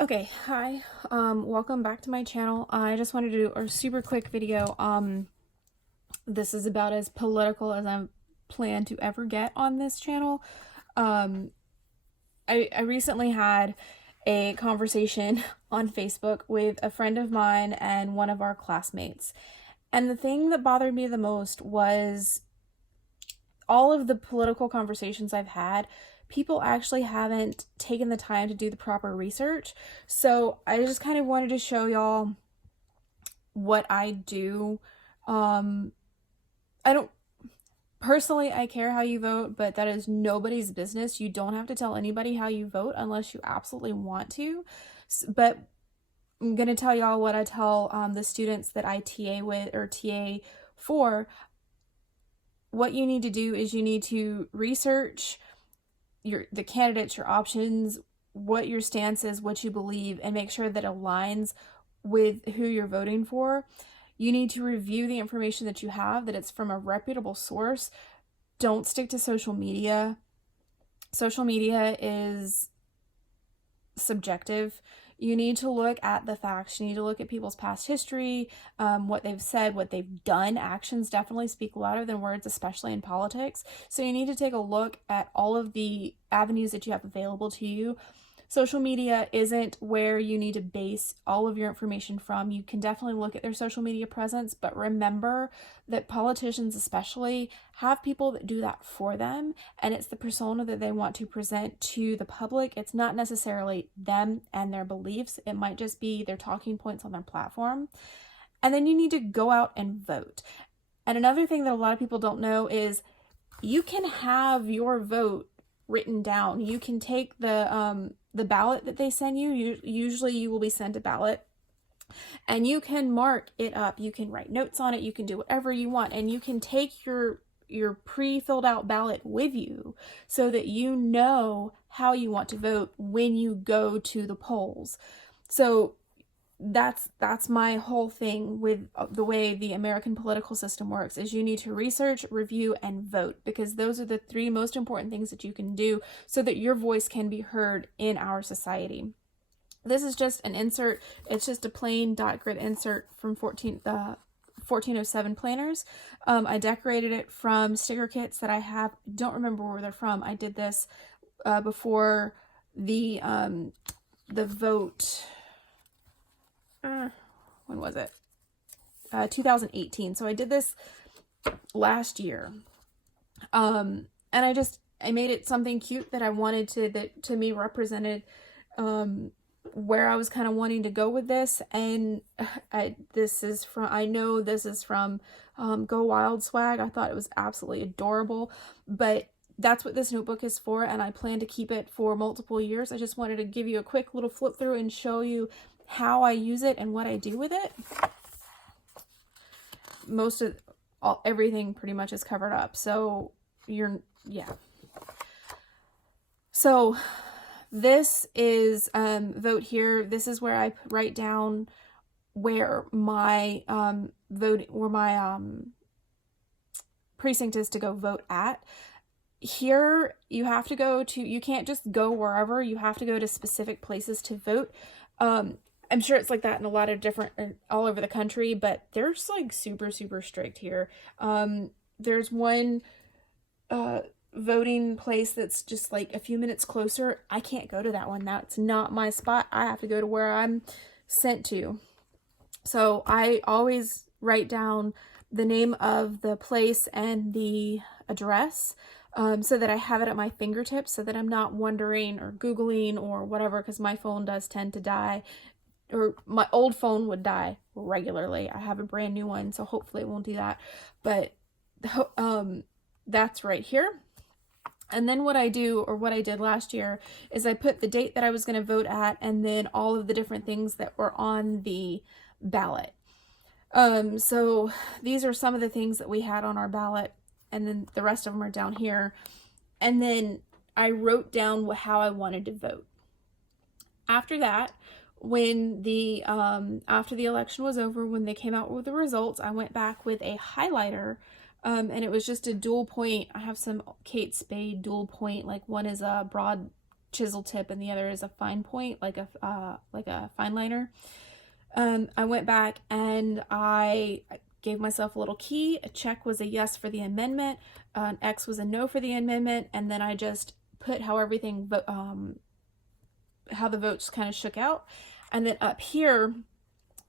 Okay, hi. Welcome back to my channel. I just wanted to do a super quick video. This is about as political as I plan to ever get on this channel. Um, I recently had a conversation on Facebook with a friend of mine and one of our classmates. And the thing that bothered me the most was all of the political conversations I've had, people actually haven't taken the time to do the proper research. So I just kind of wanted to show y'all what I do. I don't personally, I care how you vote, but that is nobody's business. You don't have to tell anybody how you vote unless you absolutely want to. But I'm going to tell y'all what I tell the students that I TA with or TA for. What you need to do is you need to research the candidates, your options, what your stance is, what you believe, and make sure that it aligns with who you're voting for. You need to review the information that you have, that it's from a reputable source. Don't stick to social media. Social media is subjective. You need to look at the facts. You need to look at people's past history, what they've said, what they've done. Actions definitely speak louder than words, especially in politics. So you need to take a look at all of the avenues that you have available to you. Social media isn't where you need to base all of your information from. You can definitely look at their social media presence, but remember that politicians especially have people that do that for them, and it's the persona that they want to present to the public. It's not necessarily them and their beliefs. It might just be their talking points on their platform. And then you need to go out and vote. And another thing that a lot of people don't know is you can have your vote written down. You can take the ballot that they send you. Usually you will be sent a ballot, and you can mark it up. You can write notes on it. You can do whatever you want, and you can take your pre-filled out ballot with you so that you know how you want to vote when you go to the polls. So that's my whole thing with the way the American political system works, is you need to research, review, and vote, because those are the three most important things that you can do so that your voice can be heard in our society. This is just an insert. It's just a plain dot grid insert from 1407 planners. I decorated it from sticker kits that I have. Don't remember where they're from. I did this before the vote. When was it? 2018. So I did this last year. And I made it something cute that I wanted that to me represented where I was kind of wanting to go with this. And I know this is from Go Wild swag. I thought it was absolutely adorable, but that's what this notebook is for, and I plan to keep it for multiple years. I just wanted to give you a quick little flip through and show you how I use it and what I do with it. Everything pretty much is covered up, so yeah. So this is vote here. This is where I write down where my precinct is to go vote at. Here you have to go to, you can't just go wherever, you have to go to specific places to vote. I'm sure it's like that in a lot of different, all over the country, but there's like super strict here. There's one voting place that's just like a few minutes closer. I can't go to that one. That's not my spot. I have to go to where I'm sent to. So I always write down the name of the place and the address, so that I have it at my fingertips, so that I'm not wondering or Googling or whatever, because my phone does tend to die, or my old phone would die regularly. I have a brand new one, so hopefully it won't do that. But that's right here. And then what I do, or what I did last year, is I put the date that I was going to vote at, and then all of the different things that were on the ballot. So these are some of the things that we had on our ballot, and then the rest of them are down here. And then I wrote down how I wanted to vote. After that, when the after the election was over, when they came out with the results, I went back with a highlighter, and it was just a dual point. I have some Kate Spade dual point, like one is a broad chisel tip and the other is a fine point, like a fine liner. I went back and I gave myself a little key. A check was a yes for the amendment, an X was a no for the amendment, and then I just put how everything, how the votes kind of shook out. And then up here,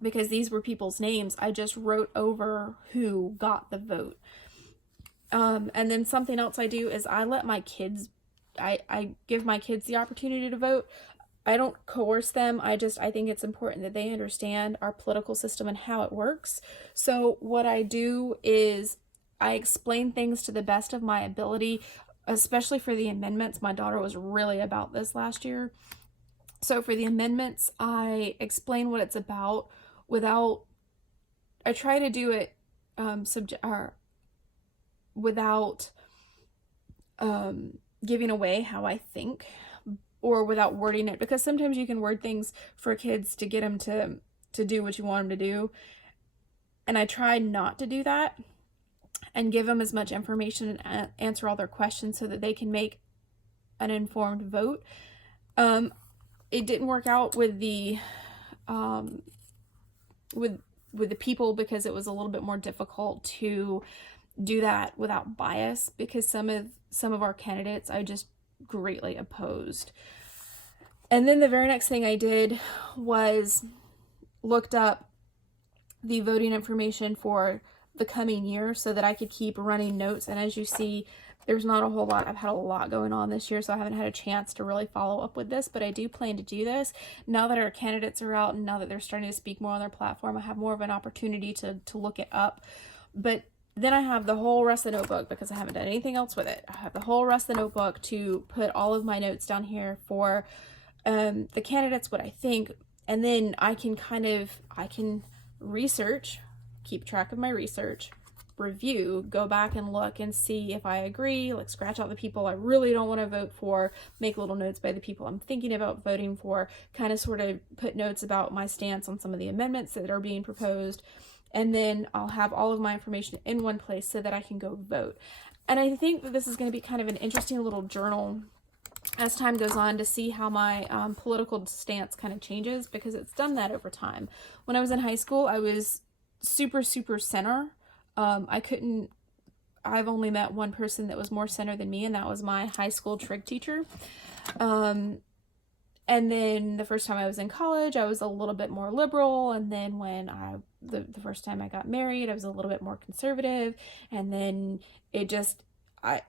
because these were people's names, I just wrote over who got the vote. And then something else I do is I let my kids, I give my kids the opportunity to vote. I don't coerce them. I think it's important that they understand our political system and how it works. So what I do is I explain things to the best of my ability, especially for the amendments. My daughter was really about this last year. So for the amendments, I explain what it's about without, I try to do it without giving away how I think, or without wording it, because sometimes you can word things for kids to get them to do what you want them to do. And I try not to do that and give them as much information and answer all their questions so that they can make an informed vote. It didn't work out with the with the people because it was a little bit more difficult to do that without bias, because some of our candidates I just greatly opposed. And then the very next thing I did was looked up the voting information for the coming year so that I could keep running notes. And as you see, there's not a whole lot. I've had a lot going on this year, so I haven't had a chance to really follow up with this, but I do plan to do this. Now that our candidates are out and now that they're starting to speak more on their platform, I have more of an opportunity to look it up. But then I have the whole rest of the notebook, because I haven't done anything else with it. I have the whole rest of the notebook to put all of my notes down here for the candidates, what I think, and then I can research, keep track of my research, review, go back and look and see if I agree, like scratch out the people I really don't want to vote for, make little notes by the people I'm thinking about voting for, kind of sort of put notes about my stance on some of the amendments that are being proposed, and then I'll have all of my information in one place so that I can go vote. And I think that this is going to be kind of an interesting little journal as time goes on to see how my political stance kind of changes, because it's done that over time. When I was in high school, I was super center. I've only met one person that was more center than me, and that was my high school trig teacher. And then the first time I was in college, I was a little bit more liberal. And then when the first time I got married, I was a little bit more conservative. And then it just, I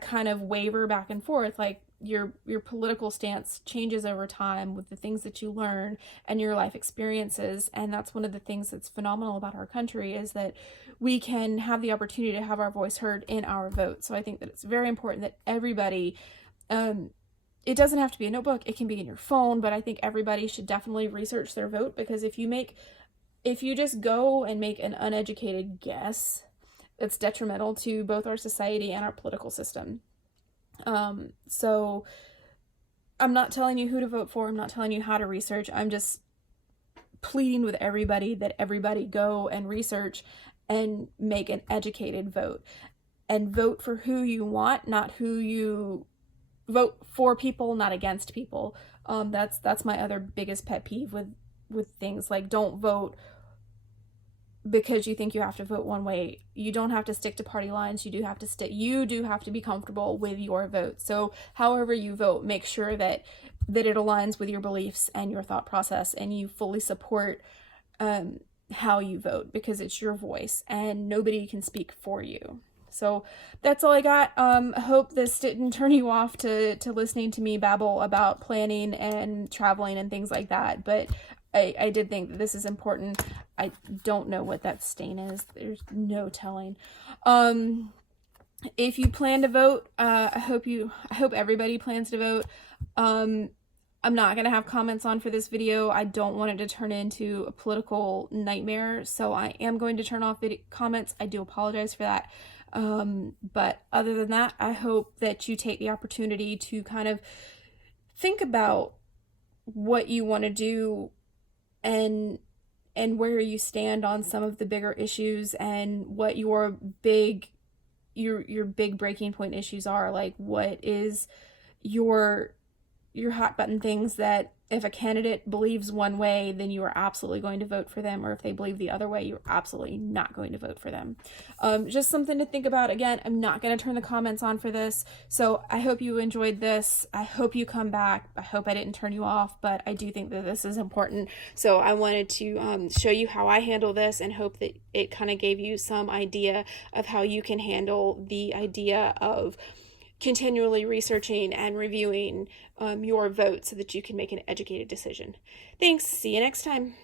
kind of waver back and forth. Like your political stance changes over time with the things that you learn and your life experiences. And that's one of the things that's phenomenal about our country, is that we can have the opportunity to have our voice heard in our vote. So I think that it's very important that everybody, it doesn't have to be a notebook, it can be in your phone, but I think everybody should definitely research their vote, because if you just go and make an uneducated guess, it's detrimental to both our society and our political system. So I'm not telling you who to vote for, I'm not telling you how to research, I'm just pleading with everybody that everybody go and research and make an educated vote, and vote for who you want, not who you vote for, people, not against people. That's my other biggest pet peeve with things. Like, don't vote because you think you have to vote one way. You don't have to stick to party lines. You do have to be comfortable with your vote. So however you vote, make sure that it aligns with your beliefs and your thought process, and you fully support how you vote, because it's your voice and nobody can speak for you. So that's all I got. I hope this didn't turn you off to listening to me babble about planning and traveling and things like that. But I did think that this is important. I don't know what that stain is. There's no telling. If you plan to vote, I hope everybody plans to vote. I'm not going to have comments on for this video. I don't want it to turn into a political nightmare, so I am going to turn off comments. I do apologize for that. But other than that, I hope that you take the opportunity to kind of think about what you want to do and where you stand on some of the bigger issues, and what your big breaking point issues are. Like, what is your your hot button things that if a candidate believes one way, then you are absolutely going to vote for them, or if they believe the other way, you're absolutely not going to vote for them. Just something to think about. Again, I'm not going to turn the comments on for this, so I hope you enjoyed this. I hope you come back. I hope I didn't turn you off, but I do think that this is important. So I wanted to show you how I handle this, and hope that it kind of gave you some idea of how you can handle the idea of continually researching and reviewing your vote so that you can make an educated decision. Thanks. See you next time.